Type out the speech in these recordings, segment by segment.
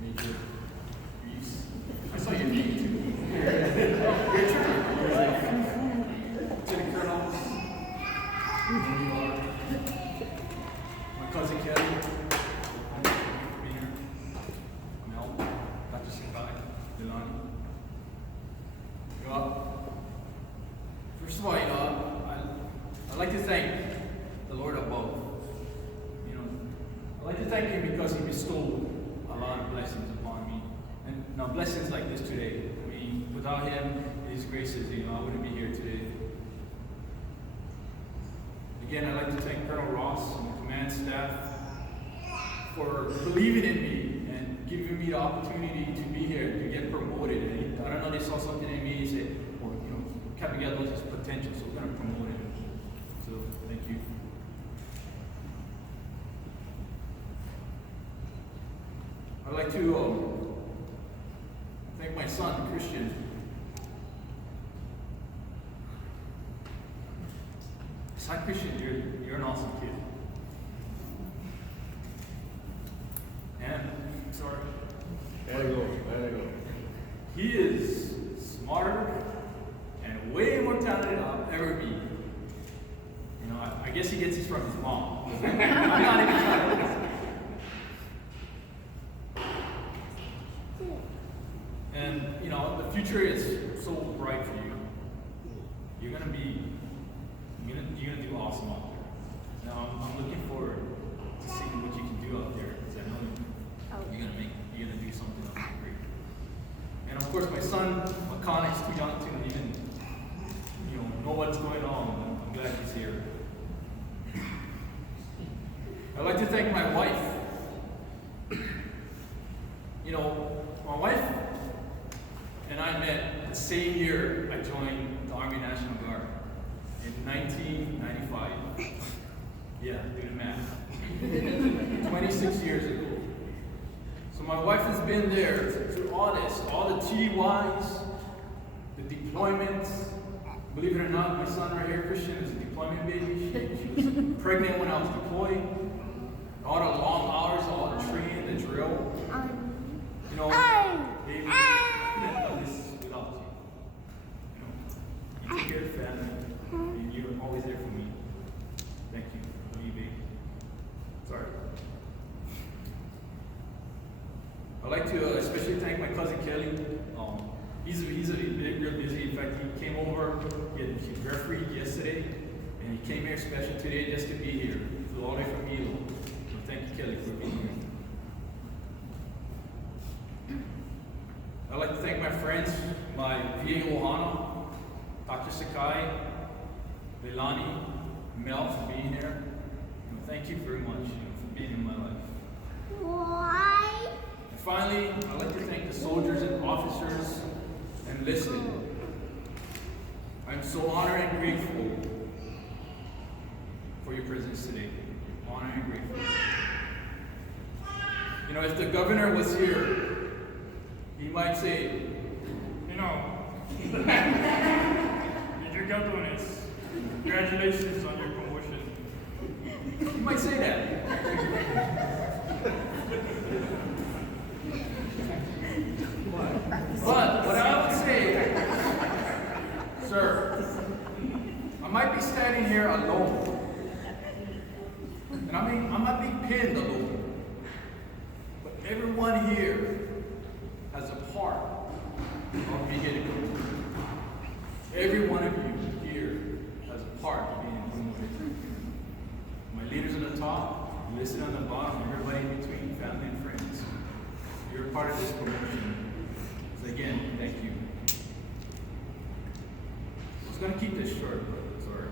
Major Reeves. I saw your name too. Lieutenant Colonel. My cousin Kelly. Mel. Dr. Sakai. Delani. First of all, I'd like to thank the Lord above. I'd like to thank Him because He bestowed a lot of blessings upon me. And now blessings like this today. I mean, without Him and His graces, I wouldn't be here today. Again, I'd like to thank Colonel Ross and the command staff for believing in me and giving me the opportunity to be here, to get promoted. And I don't know, they saw something in me and said, well, Captain Galdones has potential, so we're going to promote him. So, thank you. I'd like to thank my son, Christian. Son Christian, you're an awesome kid. And, sorry. There you go. He is smarter and way more talented than I'll ever be. I guess he gets this from his mom. I'm not even trying to. And, the future is so bright for you. You're gonna do awesome out there. Now, I'm looking forward to seeing what you can do out there, because I know you're gonna do something out there great. And of course, my son, McConnell's too young to even, know what's going on. I'm glad he's here. I'd like to thank my wife. My wife and I met the same year I joined the Army National Guard in 1995. Yeah, do the math. 26 years ago. So my wife has been there through all this, all the TDYs, the deployments. Believe it or not, my son right here, Christian, is a deployment baby. She was pregnant when I was deployed. All the long hours, all the training, the drill. Baby, I couldn't have done this without you. You take care of the family, and you're always there for me. Thank you. Love you, baby. Sorry. I'd like to especially thank my cousin Kelly. He's real busy. In fact, he came over. He refereed yesterday, and he came here special today just to be here. Flew all the way from Hilo. So thank you, Kelly, for being here. I'd like to thank my friends, my VA Ohana, Dr. Sakai, Leilani, Mel for being here. Thank you very much for being in my life. Why? And finally, I'd like to thank the soldiers and officers enlisted. I'm so honored and grateful for your presence today. Honored and grateful. If the governor was here, he might say, Major Galdones, congratulations on your promotion. he might say that. But what I would say, sir, I might be standing here alone. And I might be pinned alone. But everyone here has a part of me getting promoted. Every one of you here has a part of being promoted. My leaders on the top, listed on the bottom, everybody in between, family and friends. You're a part of this promotion. So again, thank you. I was going to keep this short, but sorry.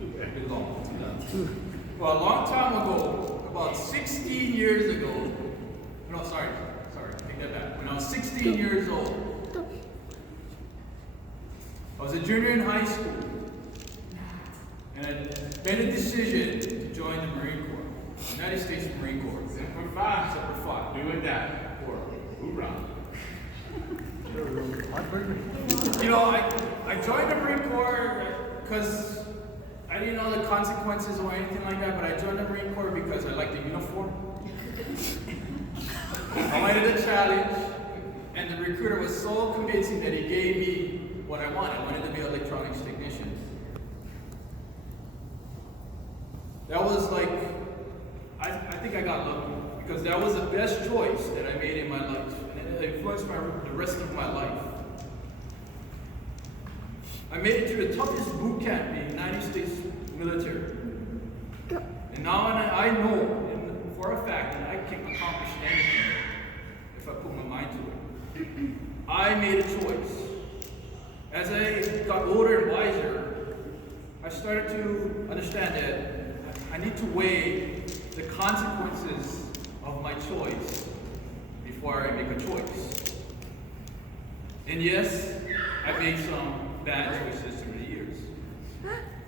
A bit long. Well, a long time ago, about 16 years ago, no, sorry, take that back. When I was 16 years old, I was a junior in high school, and I made a decision to join the Marine Corps, United States Marine Corps. Semper Fi. Semper Fi. Doing that. Or Hoorah. I joined the Marine Corps because I didn't know the consequences or anything like that, but I joined the Marine Corps because I liked the uniform. I wanted a challenge, and the recruiter was so convincing that he gave me what I wanted. I wanted to be an electronics technician. That was like, I think I got lucky, because that was the best choice that I made in my life, and it influenced the rest of my life. I made it to the toughest boot camp in the United States military. And now I know for a fact that I can accomplish anything if I put my mind to it. I made a choice. As I got older and wiser, I started to understand that I need to weigh the consequences of my choice before I make a choice. And yes, I made some bad choices through the years.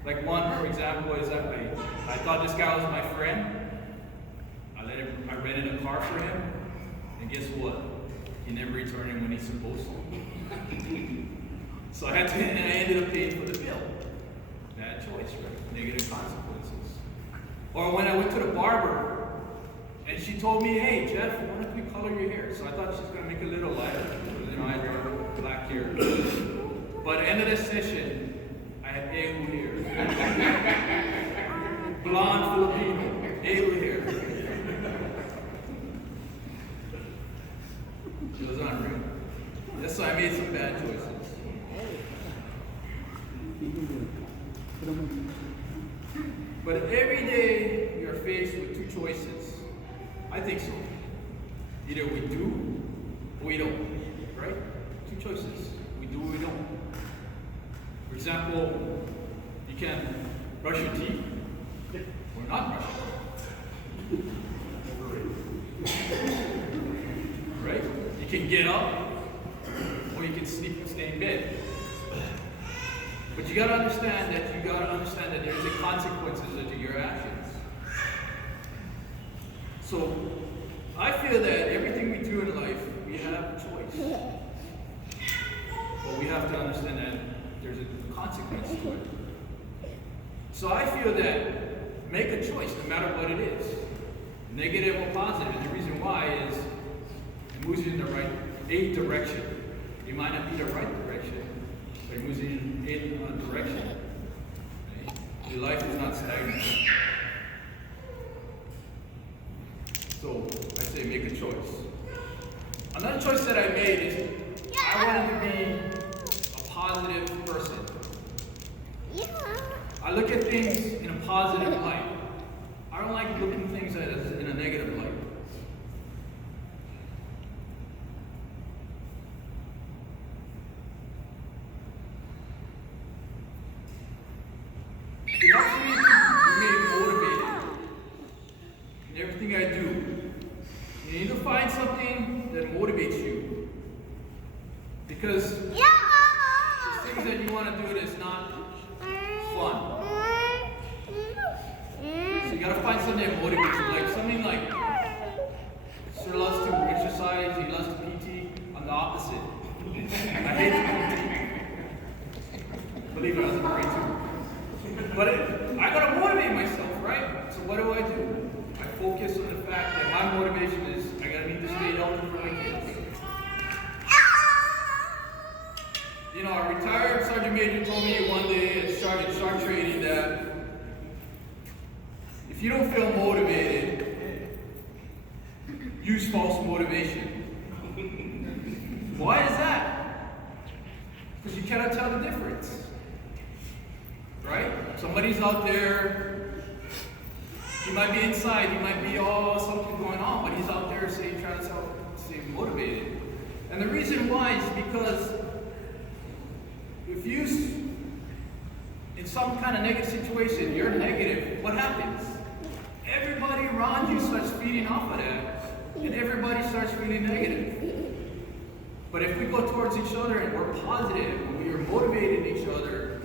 Like one, for example, is that I thought this guy was my friend. I rented a car for him, and guess what? He never returned it when he's supposed to. So I ended up paying for the bill. Bad choice, right? Negative consequences. Or when I went to the barber, and she told me, "Hey, Jeff, why don't we color your hair?" So I thought she was gonna make it a little lighter, because I had black hair. But at the end of the session, I had emu hair. Blonde Filipino, emu hair. It was unreal. Yes, so I made some bad choices. But every day we are faced with two choices. I think so. Either we do or we don't. Right? Two choices. We do or we don't. For example, you can brush your teeth or not brush your teeth. Right? You can get up or you can sleep and stay in bed. But you gotta understand that there's a consequences to your actions. So I feel that everything we do in life, we have a choice. But we have to understand that there's a consequence to it. So I feel that make a choice no matter what it is. Negative or positive. And the reason why is it moves you in a direction. It might not be the right direction, but it moves you in a direction. Right? Your life is not stagnant. So I say make a choice. Another choice that I made is I wanted to be a positive person. I look at things in a positive light. I don't like looking at things in a negative light. It helps me to remain motivated in everything I do. You need to find something that motivates you. Because the things that you want to do that's not fun. So you gotta find something that motivates you. Like something like Sir loves to exercise, he loves to PT. I'm the opposite. I hate PT. Believe it, I was a great too. But I gotta motivate myself, right? So what do? I focus on the fact that my motivation is I gotta need to stay healthy for my kids. You know, a retired sergeant major told me one day at Shark Training that if you don't feel motivated, use false motivation. Why is that? Because you cannot tell the difference. Right? Somebody's out there, he might be inside, he might be something going on, but he's out there trying to stay motivated. And the reason why is because if you, in some kind of negative situation, you're negative, what happens? Everybody around you starts feeding off of that, and everybody starts feeling negative. But if we go towards each other and we're positive, and we are motivating each other,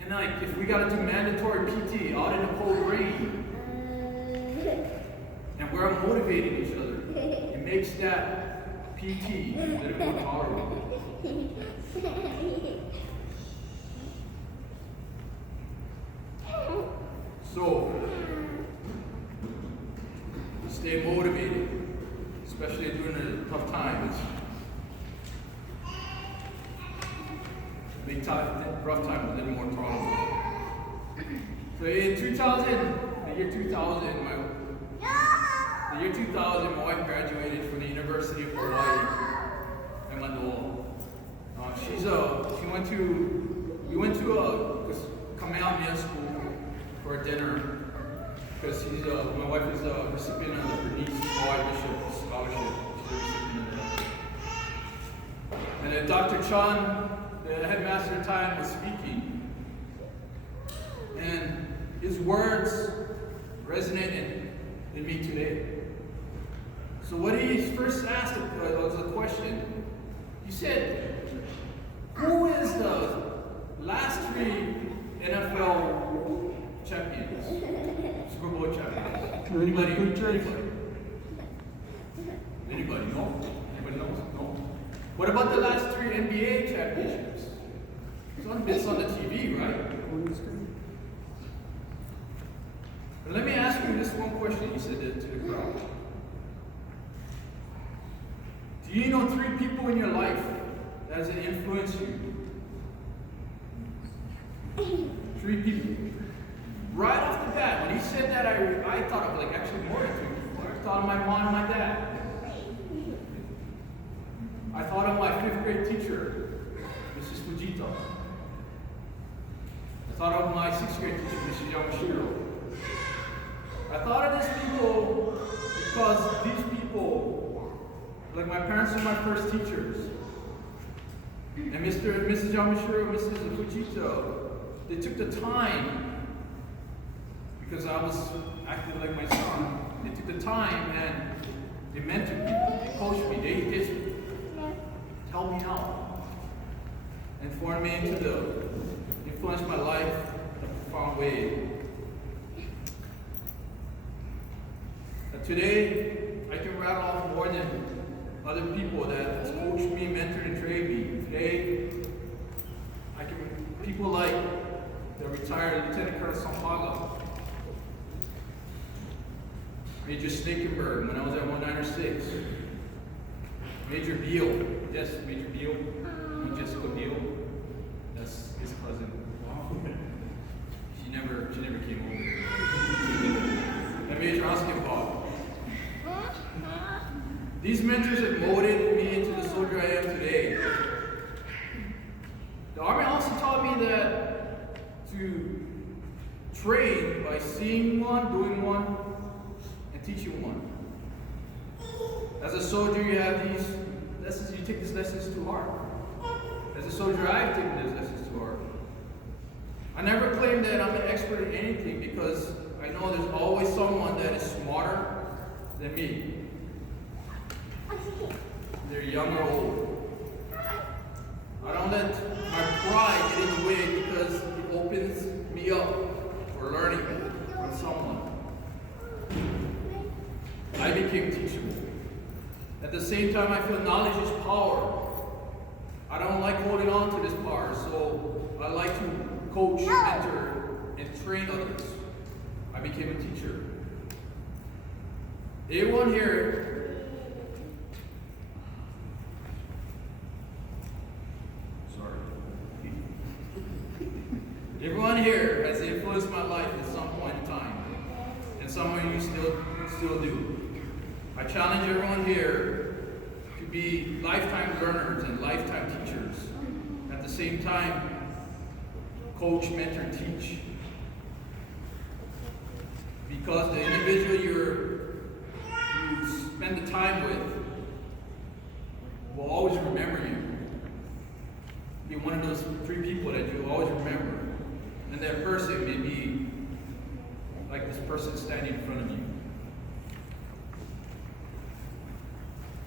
and like if we gotta do mandatory PT out in the cold rain, and we're motivating each other, it makes that PT a little more tolerable. So, stay rough time, a little more tolerable. So in 2000, the year 2000, my wife graduated from the University of Hawaii in Manoa. We went to a Kamehameha school for a dinner because my wife is a recipient of the Bernice Hawaii Bishop Scholarship. She's a recipient of that. And then Dr. Chan, the headmaster at the time, was speaking. And his words resonated in me today. So what he first asked was a question. He said, who is the last 3 NFL champions? Super Bowl champions? Anybody? Anybody? No? Anybody knows? No? What about the last 3 NBA championships? It's on the TV, right? But let me ask you this one question, he said to the crowd. Do you know 3 people in your life that has influenced you? 3 people. Right off the bat, when he said that, I thought of actually more than 3 people. I thought of my mom and my dad. I thought of my 5th grade teacher, Mrs. Fujita. I thought of my 6th grade teacher, Mrs. Yamashiro. I thought of these people because these people, like my parents were my first teachers. And Mr. and Mrs. Yamashiro, Mrs. Fujita, they took the time, because I was acting like my son, they took the time and they mentored me, they coached me, they just helped me out and formed me influenced my life in a profound way. Today, I can rattle off more than other people that coached me, mentored, and trained me. Today, people like the retired Lieutenant Colonel Sampaga, Major Snakenberg when I was at 196, Major Beal, yes, Major Beal, and Jessica Beal, that's his cousin. She never came over. And Major Oskenbach. These mentors have molded me into the soldier I am today. The Army also taught me that to train by seeing one, doing one, and teaching one. As a soldier, you have these lessons, you take these lessons to heart. As a soldier, I've taken these lessons to heart. I never claim that I'm an expert in anything because I know there's always someone that is smarter than me. They're young or old. I don't let my pride get in the way because it opens me up for learning from someone. I became teachable. At the same time, I feel knowledge is power. I don't like holding on to this power, so I like to coach, mentor, and train others. I became a teacher. Everyone here Everyone here has influenced my life at some point in time, and some of you still do. I challenge everyone here to be lifetime learners and lifetime teachers. At the same time, coach, mentor, teach. Because the individual you spend the time with will always remember you. Be one of those 3 people that you always remember. And that person may be like this person standing in front of you.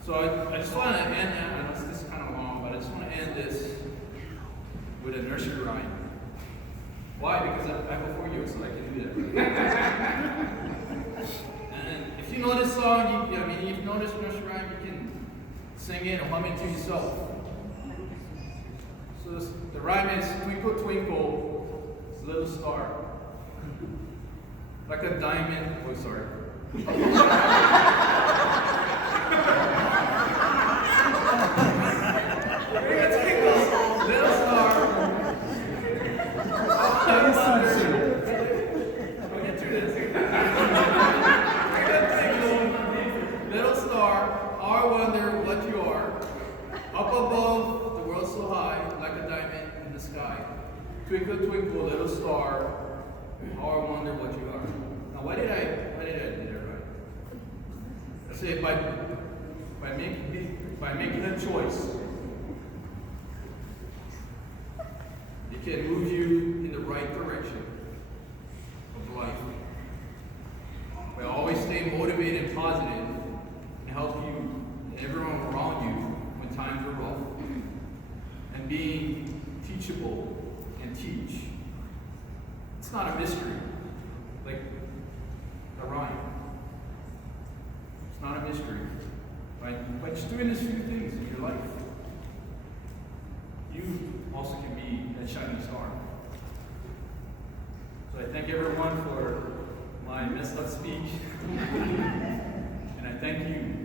So I just want to end that. I know this is kind of long, but I just want to end this with a nursery rhyme. Why? Because I'm before you, so I can do that. And if you know this song, if you know this nursery rhyme, you can sing it or hum it to yourself. So the rhyme is, twinkle, twinkle, little star, like a diamond. Oh, sorry. Little star, Twinkle, twinkle, little star, how I wonder what you are. Now, why did I do that, right? I say by making a choice, it can move you in the right direction of life. By always staying motivated and positive and help you and everyone around you when times are rough. And being teachable and teach. It's not a mystery, like a rhyme. It's not a mystery. By just doing these few things in your life, you also can be that shining star. So I thank everyone for my messed up speech. And I thank you